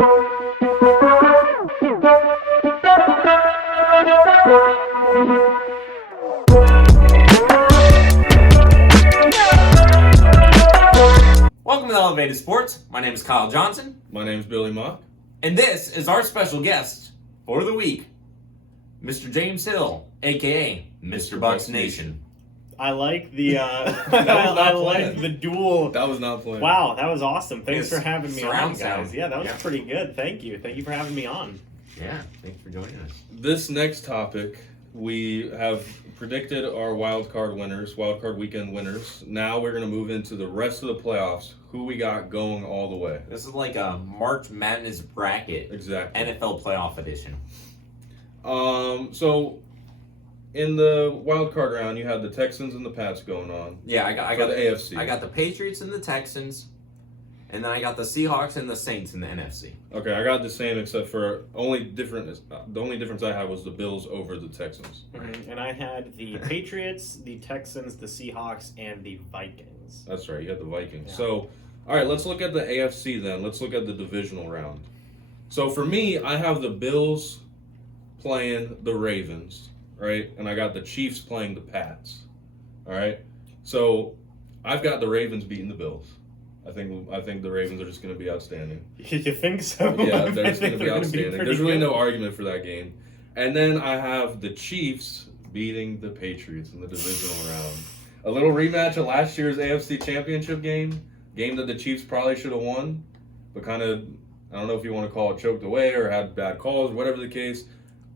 Welcome to Elevated Sports. My name is Kyle Johnson. My name's Billy Mock. And this is our special guest for the week, Mr. James Hill, a.k.a. Mr. Bucs Nation. I like the I like the dual. That was not planned. Wow, that was awesome. Thanks for having me on, surround guys. sound. Yeah, that was pretty good. Thank you for having me on. Yeah, thanks for joining us. This next topic, we have predicted our wild card weekend winners. Now we're going to move into the rest of the playoffs. Who we got going all the way? This is like a March Madness bracket. Exactly. NFL playoff edition. So in the wild card round, you had the Texans and the Pats going on. Yeah, I got the AFC. I got the Patriots and the Texans, and then I got the Seahawks and the Saints in the NFC. Okay, I got the same except for the only difference I had was the Bills over the Texans. Mm-hmm. And I had the Patriots, the Texans, the Seahawks, and the Vikings. That's right, you had the Vikings. Yeah. So, all right, let's look at the AFC then. Let's look at the divisional round. So for me, I have the Bills playing the Ravens, right? And I got the Chiefs playing the Pats. All right? So I've got the Ravens beating the Bills. I think the Ravens are just going to be outstanding. You think so? Yeah, they're just going to be gonna outstanding. There's really no argument for that game. And then I have the Chiefs beating the Patriots in the divisional round. A little rematch of last year's AFC Championship game that the Chiefs probably should have won, but kind of, I don't know if you want to call it choked away or had bad calls, whatever the case.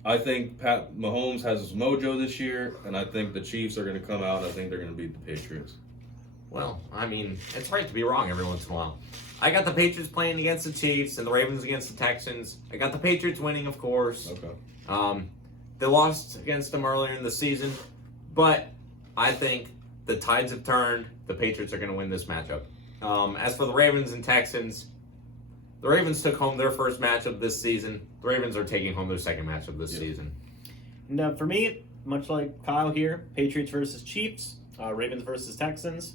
I think Pat Mahomes has his mojo this year, and I think the Chiefs are going to come out, and I think they're going to beat the Patriots. Well, I mean, it's right to be wrong every once in a while. I got the Patriots playing against the Chiefs and the Ravens against the Texans. I got the Patriots winning, of course. Okay. They lost against them earlier in the season, but I think the tides have turned. The Patriots are going to win this matchup. As for the Ravens and Texans, the Ravens took home their first matchup this season. The Ravens are taking home their second matchup this season. Now, for me, much like Kyle here, Patriots versus Chiefs, Ravens versus Texans.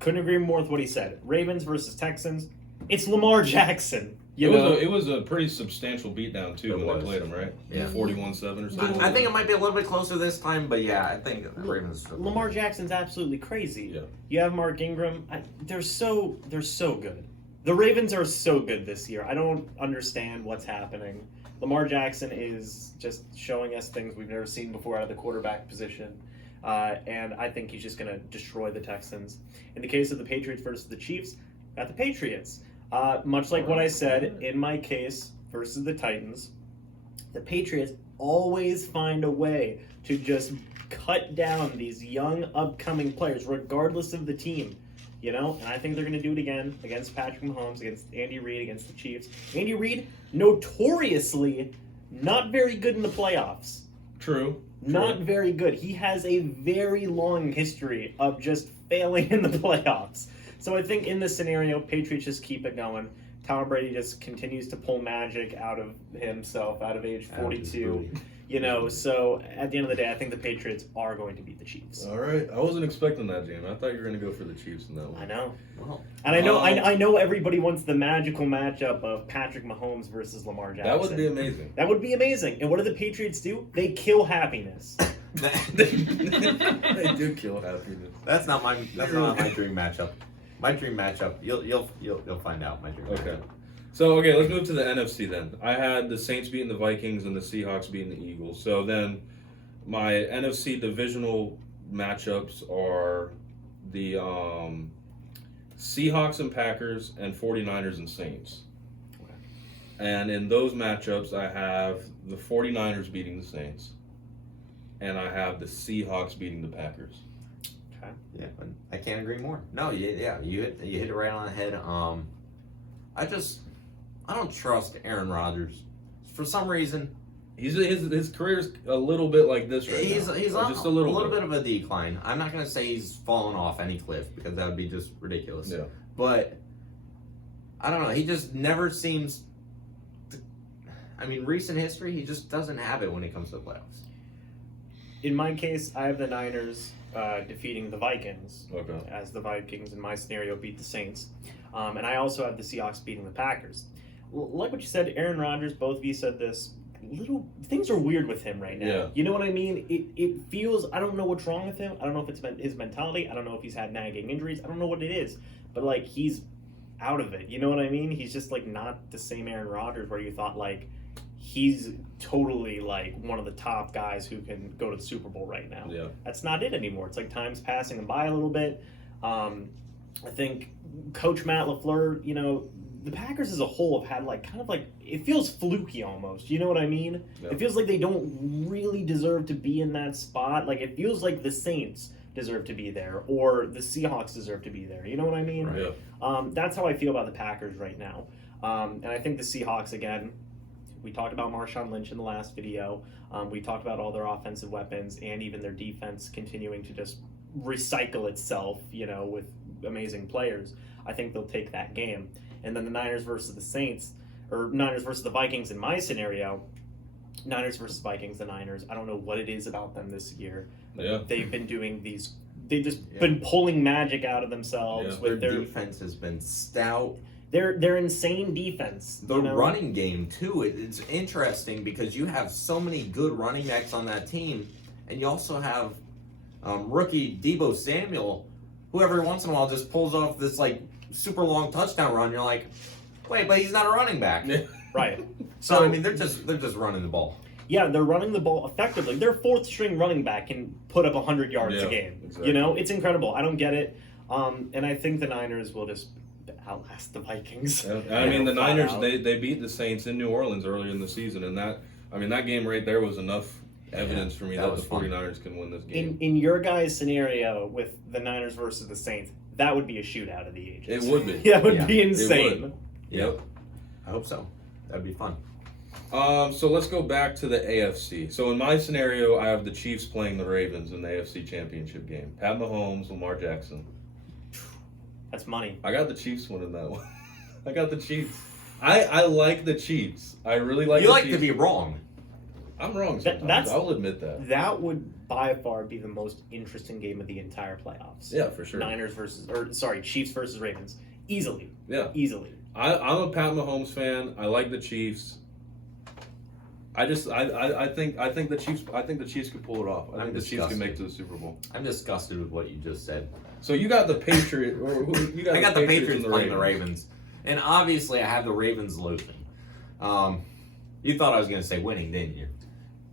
Couldn't agree more with what he said. Ravens versus Texans. It's Lamar Jackson. It was a pretty substantial beatdown, too, when they played him, right? Yeah. 41-7 or something. I think it might be a little bit closer this time, but yeah, I think the Ravens. Lamar Jackson's absolutely crazy. Yeah. You have Mark Ingram. They're so good. The Ravens are so good this year. I don't understand what's happening. Lamar Jackson is just showing us things we've never seen before out of the quarterback position. And I think he's just going to destroy the Texans. In the case of the Patriots versus the Chiefs, got the Patriots. Much like what I said in my case versus the Titans, the Patriots always find a way to just cut down these young upcoming players, regardless of the team. And I think they're going to do it again against Patrick Mahomes, against Andy Reid, against the Chiefs. Andy Reid, notoriously not very good in the playoffs. True. Not very good. He has a very long history of just failing in the playoffs. So I think in this scenario, Patriots just keep it going. Tom Brady just continues to pull magic out of himself, out of age 42. So at the end of the day, I think the Patriots are going to beat the Chiefs. All right. I wasn't expecting that, Jim. I thought you were going to go for the Chiefs in that one. I know. Well, And I know everybody wants the magical matchup of Patrick Mahomes versus Lamar Jackson. That would be amazing. That would be amazing. And what do the Patriots do? They kill happiness. They do kill happiness. That's not my dream matchup. My dream matchup. You'll find out my dream. Okay. Matchup. So, let's move to the NFC then. I had the Saints beating the Vikings and the Seahawks beating the Eagles. So then my NFC divisional matchups are the Seahawks and Packers and 49ers and Saints. Okay. And in those matchups, I have the 49ers beating the Saints. And I have the Seahawks beating the Packers. Okay. Yeah, but I can't agree more. No, you hit it right on the head. I don't trust Aaron Rodgers for some reason. His career's a little bit like this right now. He's on just a little bit of a decline. I'm not going to say he's fallen off any cliff because that would be just ridiculous. Yeah. But I don't know. He just never seems to, recent history, he just doesn't have it when it comes to the playoffs. In my case, I have the Niners defeating the Vikings. Okay. As the Vikings, in my scenario, beat the Saints. And I also have the Seahawks beating the Packers. like what you said, Aaron Rodgers, both of you said this. Little things are weird with him right now. Yeah. You know what I mean? It feels, I don't know what's wrong with him. I don't know if it's his mentality. I don't know if he's had nagging injuries. I don't know what it is. But like he's out of it. You know what I mean? He's just like not the same Aaron Rodgers where you thought like he's totally like one of the top guys who can go to the Super Bowl right now. Yeah. That's not it anymore. It's like time's passing him by a little bit. I think Coach Matt LaFleur, you know, the Packers as a whole have had like kind of like, it feels fluky almost. You know what I mean? Yeah. It feels like they don't really deserve to be in that spot. Like it feels like the Saints deserve to be there or the Seahawks deserve to be there. You know what I mean? Right. Yeah. That's how I feel about the Packers right now. And I think the Seahawks, again, we talked about Marshawn Lynch in the last video. We talked about all their offensive weapons and even their defense continuing to just recycle itself, you know, with amazing players. I think they'll take that game. And then the Niners versus the Saints, or Niners versus the Vikings in my scenario, Niners versus Vikings, the Niners. I don't know what it is about them this year. Yeah. They've been doing these, they've just been pulling magic out of themselves. Yeah. With Their defense has been stout. They're insane defense. The running game, too, it's interesting because you have so many good running backs on that team, and you also have rookie Deebo Samuel, who every once in a while just pulls off this, like, super long touchdown run. You're like, wait, but he's not a running back. Right. So, I mean, they're just running the ball. Yeah, they're running the ball effectively. Their fourth string running back can put up 100 yards a game. Exactly. You know, it's incredible. I don't get it. And I think the Niners will just outlast the Vikings. I mean, the Niners, out. they beat the Saints in New Orleans earlier in the season, and that game right there was enough evidence for me that the 49ers can win this game. In your guys' scenario with the Niners versus the Saints, that would be a shootout of the ages. It would be. Yeah, it would Yeah, be it insane. would. Yep. I hope so. That'd be fun. So let's go back to the AFC. So in my scenario, I have the Chiefs playing the Ravens in the AFC Championship game. Pat Mahomes, Lamar Jackson. That's money. I got the Chiefs winning that one. I got the Chiefs. I like the Chiefs. I really like You the like Chiefs. to be wrong. I'm wrong sometimes. That's- I'll admit that. That would by far be the most interesting game of the entire playoffs. Yeah, for sure. Chiefs versus Ravens. Easily. Yeah. Easily. I'm a Pat Mahomes fan. I like the Chiefs. I think the Chiefs could pull it off. I think the Chiefs can make it to the Super Bowl. I'm disgusted with what you just said. So you got the Patriots. I got the Patriots and playing the Ravens. And obviously I have the Ravens losing. You thought I was going to say winning, didn't you?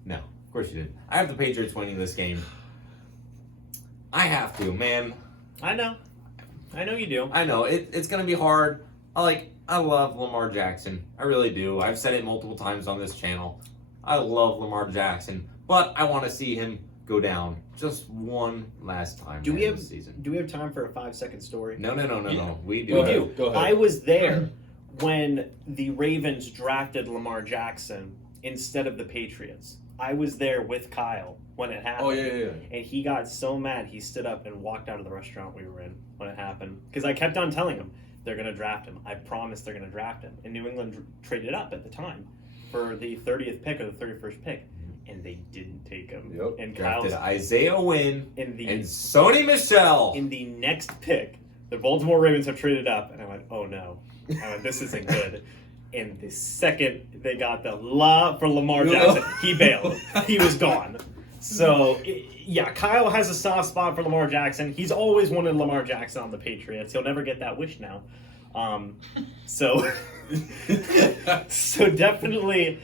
No, of course you didn't. I have the Patriots winning this game. I have to, man. I know you do. I know. It's going to be hard. I love Lamar Jackson. I really do. I've said it multiple times on this channel. I love Lamar Jackson. But I want to see him go down just one last time this season. Do we have time for a 5-second story? No. We do. Go ahead. Go ahead. I was there when the Ravens drafted Lamar Jackson instead of the Patriots. I was there with Kyle when it happened. Oh, yeah. And he got so mad, he stood up and walked out of the restaurant we were in when it happened. Because I kept on telling him, they're going to draft him. I promise they're going to draft him. And New England traded up at the time for the 30th pick or the 31st pick. And they didn't take him. Yep. And Drafted Isaiah Wynn and Sony Michel. in the next pick, the Baltimore Ravens have traded up. And I went, oh no. I went, this isn't good. And the second they got the for Lamar Jackson, he bailed. He was gone. So, Kyle has a soft spot for Lamar Jackson. He's always wanted Lamar Jackson on the Patriots. He'll never get that wish now. So definitely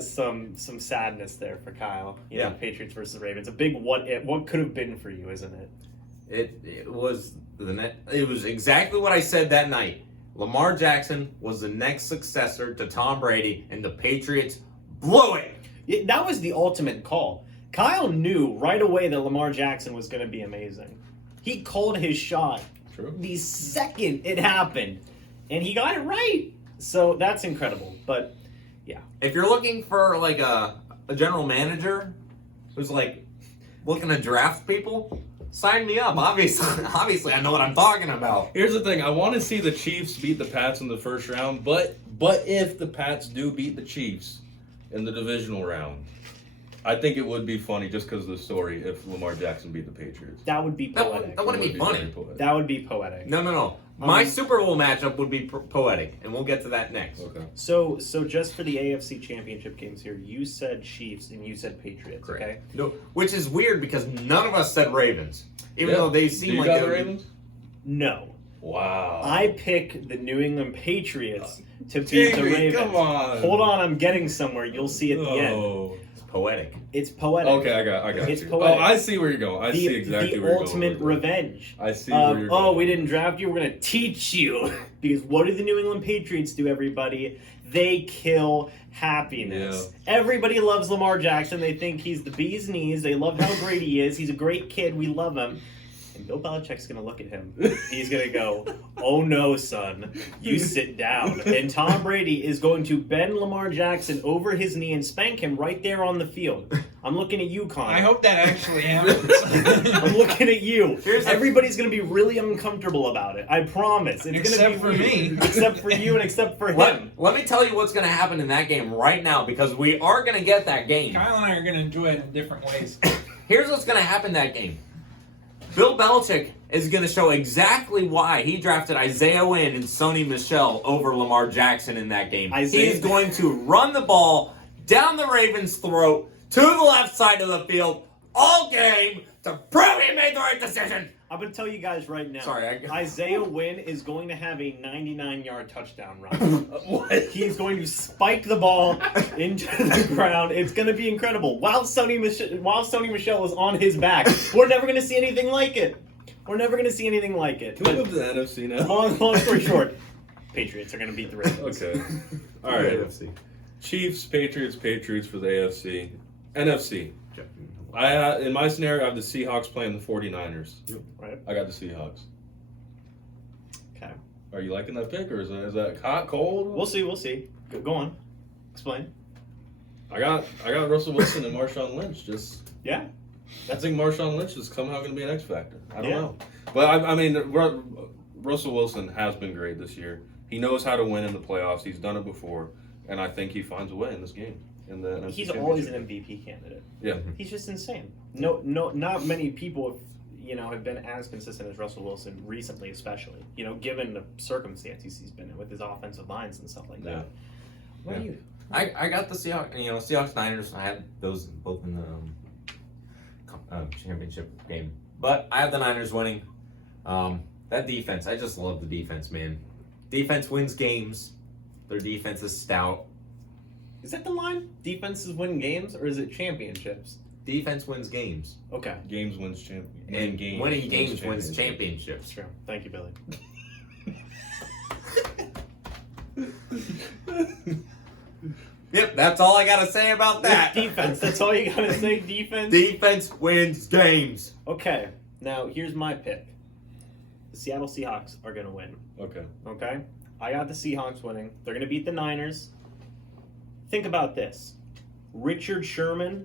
some sadness there for Kyle. You know, Patriots versus Ravens. A big what could have been for you, isn't it? It was exactly what I said that night. Lamar Jackson was the next successor to Tom Brady, and the Patriots blew it. That was the ultimate call. Kyle knew right away that Lamar Jackson was going to be amazing. He called his shot the second it happened, and he got it right. So that's incredible. But yeah, if you're looking for like a general manager who's like looking to draft people, sign me up. Obviously, I know what I'm talking about. Here's the thing: I want to see the Chiefs beat the Pats in the first round, but if the Pats do beat the Chiefs in the divisional round, I think it would be funny just because of the story if Lamar Jackson beat the Patriots. that would be poetic. That wouldn't be funny. That would be poetic. No. My Super Bowl matchup would be poetic, and we'll get to that next. Okay. So just for the AFC Championship games here, you said Chiefs and you said Patriots. Correct. Okay. No, which is weird because none of us said Ravens, even Yeah. though they Do seem you like got they the would be- Ravens? No. Wow. I pick the New England Patriots to beat the Jamie, Ravens. come on. Hold on, I'm getting somewhere. You'll see at the end. Oh. It's poetic. It's poetic. Okay, I got It's you. poetic. Oh, I see where you're going. I see exactly the where you're ultimate going. revenge. I see where you're going. Oh, we didn't draft you. We're gonna teach you because what do the New England Patriots do? Everybody, they kill happiness. Everybody loves Lamar Jackson. They think he's the bee's knees. They love how great he is. He's a great kid. We love him. And Bill Belichick's gonna look at him. He's gonna go, "Oh no, son, you sit down." And Tom Brady is going to bend Lamar Jackson over his knee and spank him right there on the field. I'm looking at you, Connor. I hope that actually happens. I'm looking at you. Here's the- Everybody's going to be really uncomfortable about it. I promise. It's Except gonna be for weird. me. Except for you and except for him. Let me tell you what's going to happen in that game right now because we are going to get that game. Kyle and I are going to enjoy it in different ways. Here's what's going to happen in that game. Bill Belichick is going to show exactly why he drafted Isaiah Wynn and Sony Michel over Lamar Jackson in that game. He's going to run the ball down the Ravens' throat to the left side of the field all game to prove he made the right decision. I'm going to tell you guys right now. Sorry, Isaiah Wynn is going to have a 99-yard touchdown run. What? He's going to spike the ball into the ground. It's going to be incredible. While Sony Michel is on his back, we're never going to see anything like it. We're never going to see anything like it. Can we move to the NFC now? Long story short, Patriots are going to beat the Ravens. Okay. All right. Chiefs, Patriots for the AFC. NFC. In my scenario, I have the Seahawks playing the 49ers. Right. I got the Seahawks. Okay. Are you liking that pick, or is that hot, cold? We'll see. Go on. Explain. I got Russell Wilson and Marshawn Lynch. Yeah. I think Marshawn Lynch is somehow going to be an X factor. I don't Yeah. know, but I mean, Russell Wilson has been great this year. He knows how to win in the playoffs. He's done it before, and I think he finds a way in this game. He's always an MVP candidate. Yeah. He's just insane. No, not many people have been as consistent as Russell Wilson recently, especially. Given the circumstances he's been in with his offensive lines and stuff like that. Yeah. What are you? I got the Seahawks. Seahawks Niners. I had those both in the championship game, but I have the Niners winning. That defense, I just love the defense, man. Defense wins games. Their defense is stout. Is that the line? Defenses win games, or is it championships? Defense wins games, Okay. Games wins champion. and winning games wins championships. True. Thank you, Billy. Yep, that's all I gotta say about that. Defense. That's all you gotta say. Defense. Defense wins games. Okay. Now here's my pick. The Seattle Seahawks are gonna win. Okay. Okay? I got the Seahawks winning. They're going to beat the Niners. Think about this. Richard Sherman,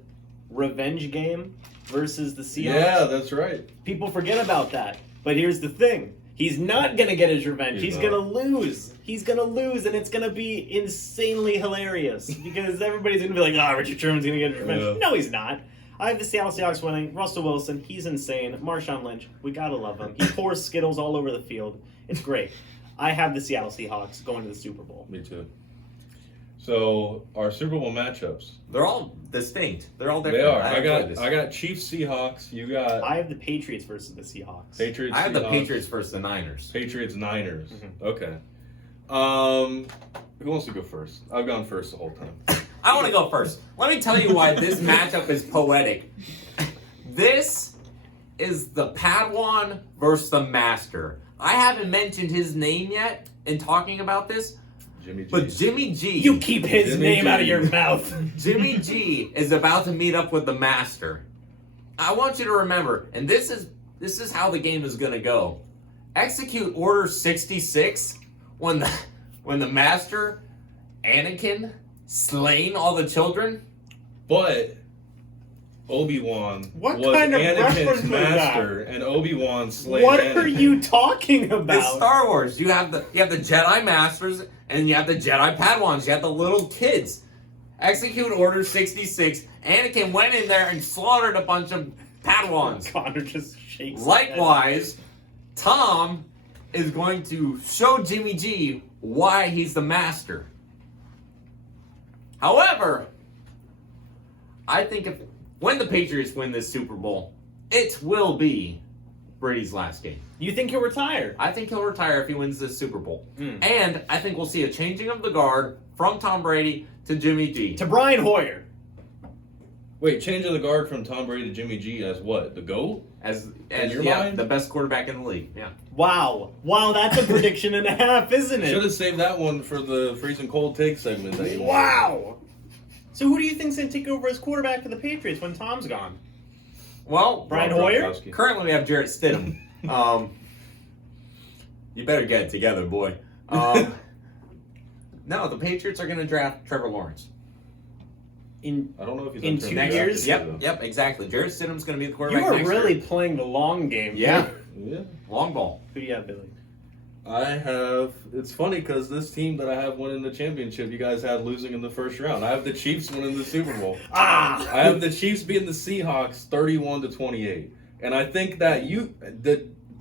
revenge game versus the Seahawks. Yeah, that's right. People forget about that. But here's the thing. He's not going to get his revenge. He's going to lose. He's going to lose, and it's going to be insanely hilarious because everybody's going to be like, Richard Sherman's going to get his revenge. Yeah. No, he's not. I have the Seattle Seahawks winning. Russell Wilson, he's insane. Marshawn Lynch, we got to love him. He pours Skittles all over the field. It's great. I have the Seattle Seahawks going to the Super Bowl. Me too. So our Super Bowl matchups. They're all distinct. They're all different. They are. enjoy this. I got Chiefs Seahawks. You got I have the Patriots versus the Seahawks. Patriots. I have the Seahawks, Patriots versus the Niners. Patriots Niners. Mhm. Okay. Who wants to go first? I've gone first the whole time. I want to go first. Let me tell you why this matchup is poetic. This is the Padawan versus the Master. I haven't mentioned his name yet in talking about this, Jimmy G. but Jimmy G. You keep his Jimmy name G. out of your mouth. Jimmy G is about to meet up with the Master. I want you to remember, and this is how the game is gonna go. Execute Order 66 when the Master, Anakin, slain all the children. But Obi-Wan What was kind of reference Anakin's was master, and Obi-Wan slayed What Anakin. are you talking It's about? Star Wars. You have the Jedi Masters and you have the Jedi Padawans. You have the little kids. Execute Order 66. Anakin went in there and slaughtered a bunch of Padawans. Connor just shakes. his head. Likewise, Tom is going to show Jimmy G why he's the master. However, I think when the Patriots win this Super Bowl, it will be Brady's last game. You think he'll retire? I think he'll retire if he wins this Super Bowl. Mm. And I think we'll see a changing of the guard from Tom Brady to Jimmy G. To Brian Hoyer. Wait, changing the guard from Tom Brady to Jimmy G as what? The GOAT? As your yeah, mind? the best quarterback in the league. Yeah. Wow, that's a prediction and a half, isn't Should it? have saved that one for the freezing cold take segment. That you Wow. So who do you think's going to take over as quarterback for the Patriots when Tom's gone? Well, Brian Rob Hoyer? Gronkowski. currently we have Jarrett Stidham. You better get it together, boy. No, the Patriots are going to draft Trevor Lawrence. I don't know if he's In on 2 Trevor years? Lawrence, Yep, exactly. Jarrett Stidham's going to be the You quarterback are next really year. playing the long game. Yeah, Yeah. long ball. Who do you have, Billy? I have. It's funny because this team that I have winning the championship, you guys had losing in the first round. I have the Chiefs winning the Super Bowl. I have the Chiefs beating the Seahawks 31-28, and I think that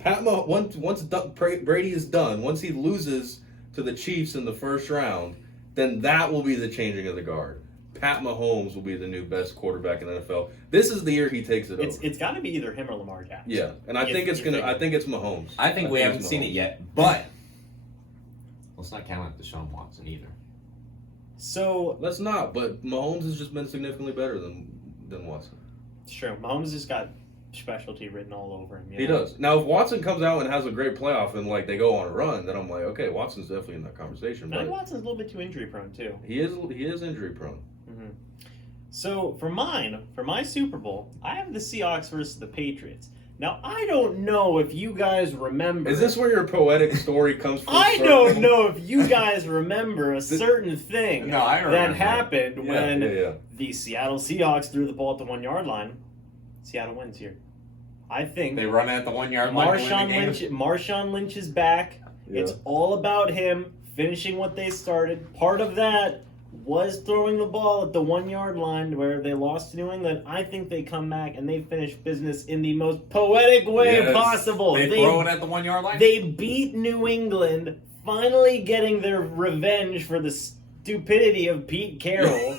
once Brady is done, once he loses to the Chiefs in the first round, then that will be the changing of the guard. Pat Mahomes will be the new best quarterback in the NFL. This is the year he takes it over. It's got to be either him or Lamar Jackson. Yeah, and I think it's Mahomes. I think we haven't it's seen Mahomes. it yet, but let's not count out Deshaun Watson either. So Let's not, but Mahomes has just been significantly better than Watson. it's true. Mahomes has got specialty written all over him. you He know? does. Now, if Watson comes out and has a great playoff and like they go on a run, then I'm like, okay, Watson's definitely in that conversation. I think But Watson's a little bit too injury prone too. he is injury prone. Mm-hmm. So for my Super Bowl, I have the Seahawks versus the Patriots. Now I don't know if you guys remember. Is this where your poetic story comes from? I don't know if you guys remember a certain thing No, I remember that that. happened when Yeah. the Seattle Seahawks threw the ball at the 1 yard line. Seattle wins here. I think They run at the 1 yard line. to win the game. Marshawn Lynch is back. Yeah. It's all about him finishing what they started. Part of that was throwing the ball at the 1 yard line where they lost to New England. I think they come back and they finish business in the most poetic way Yes. possible. They throw it at the 1 yard line. They beat New England, finally getting their revenge for the stupidity of Pete Carroll.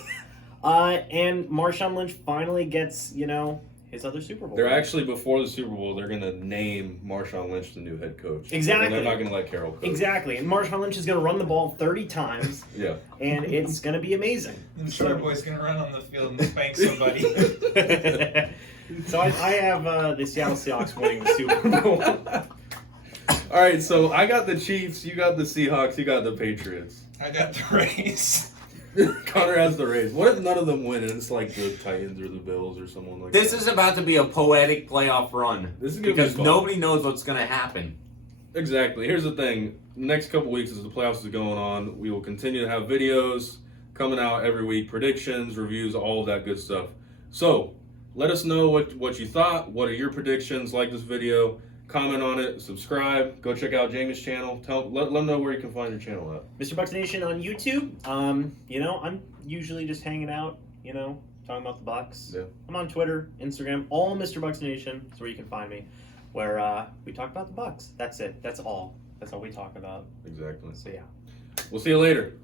And Marshawn Lynch finally gets, his other Super Bowl. They're actually, before the Super Bowl, they're going to name Marshawn Lynch the new head coach. Exactly. And they're not going to let Carroll coach. Exactly. And Marshawn Lynch is going to run the ball 30 times, Yeah. and it's going to be amazing. The Star Boy's gonna run on the field and spank somebody. So I have the Seattle Seahawks winning the Super Bowl. All right, so I got the Chiefs, you got the Seahawks, you got the Patriots. I got the race. Connor has the Rays. What if none of them win and it's like the Titans or the Bills or someone like This that? is about to be a poetic playoff run. This is gonna be because fun. nobody knows what's going to happen. Exactly. Here's the thing. Next couple weeks as the playoffs is going on, we will continue to have videos coming out every week, predictions, reviews, all of that good stuff. So, let us know what you thought. What are your predictions? Like this video. Comment on it. Subscribe. Go check out Jamie's channel. Let them know where you can find your channel at. Mr. Bucks Nation on YouTube. I'm usually just hanging out, talking about the Bucks. Yeah. I'm on Twitter, Instagram, all Mr. Bucks Nation. That's where you can find me. Where we talk about the Bucks. That's it. That's all we talk about. Exactly. So yeah. We'll see you later.